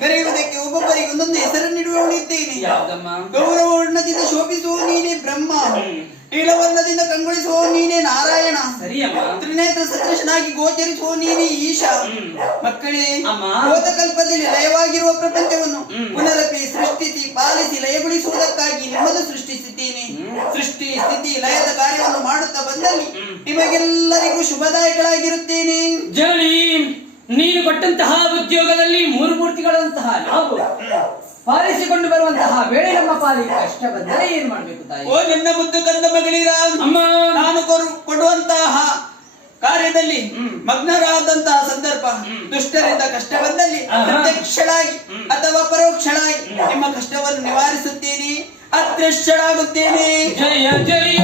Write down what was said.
ಕರೆಯುವುದಕ್ಕೆ ಒಬ್ಬೊಬ್ಬರಿಗೆ ಒಂದೊಂದು ಹೆಸರನ್ನಿಡುವವಳಿದ್ದೇನೆ. ಗೌರವ ವರ್ಣದಿಂದ ಶೋಭಿಸುವ ನೀನೇ ಬ್ರಹ್ಮ, ನೀಲವರ್ಣದಿಂದ ಕಂಗೊಳಿಸುವ ನೀನೇ ನಾರಾಯಣ, ತ್ರಿನೇತ್ರ ಸದೃಶನಾಗಿ ಗೋಚರಿಸುವ ನೀನೇ ಈಶ. ಮಕ್ಕಳೇ, ಭೂತಕಲ್ಪದಲ್ಲಿ ಲಯವಾಗಿರುವ ಪ್ರಪಂಚವನ್ನು ಪುನರಪಿ ಸೃಷ್ಟಿಸಿ ಪಾಲಿಸಿ ಲಯಗೊಳಿಸುವುದಕ್ಕಾಗಿ ನಿಮ್ಮನ್ನು ಸೃಷ್ಟಿಸಿದ್ದೇನೆ. ಸೃಷ್ಟಿ ಸ್ಥಿತಿ ಲಯದ ಕಾರ್ಯವನ್ನು ಮಾಡುತ್ತಾ ಬಂದಲ್ಲಿ ನಿಮಗೆಲ್ಲರಿಗೂ ಶುಭದಾಯಕಳಾಗಿರುತ್ತೇನೆ. ಜನನಿ, ನೀನು ಕೊಟ್ಟಂತಹ ಉದ್ಯೋಗದಲ್ಲಿ ಮೂರು ಮೂರ್ತಿಗಳಂತಹ ನಾವು ಪಾಲಿಸಿಕೊಂಡು ಬರುವಂತಹ ವೇಳೆ ನಮ್ಮ ಪಾಲಿಗೆ ಕಷ್ಟ ಬಂದರೆ ಏನ್ ಮಾಡ್ಬೇಕು ತಾಯಿ? ಓ ನನ್ನ ಮುದ್ದು ಕಂದ ಮಗಳಿರ, ನಾನು ಕೊಡುವಂತಹ ಕಾರ್ಯದಲ್ಲಿ ಮಗ್ನರಾದಂತಹ ಸಂದರ್ಭ, ದುಷ್ಟರಿಂದ ಕಷ್ಟ ಬಂದಲ್ಲಿ ಪ್ರತ್ಯಕ್ಷಳಾಗಿ ಅಥವಾ ಪರೋಕ್ಷಳಾಗಿ ನಿಮ್ಮ ಕಷ್ಟವನ್ನು ನಿವಾರಿಸುತ್ತೇನೆ, ಅದೃಷ್ಟಳಾಗುತ್ತೇನೆ. ಜಯ ಜಯ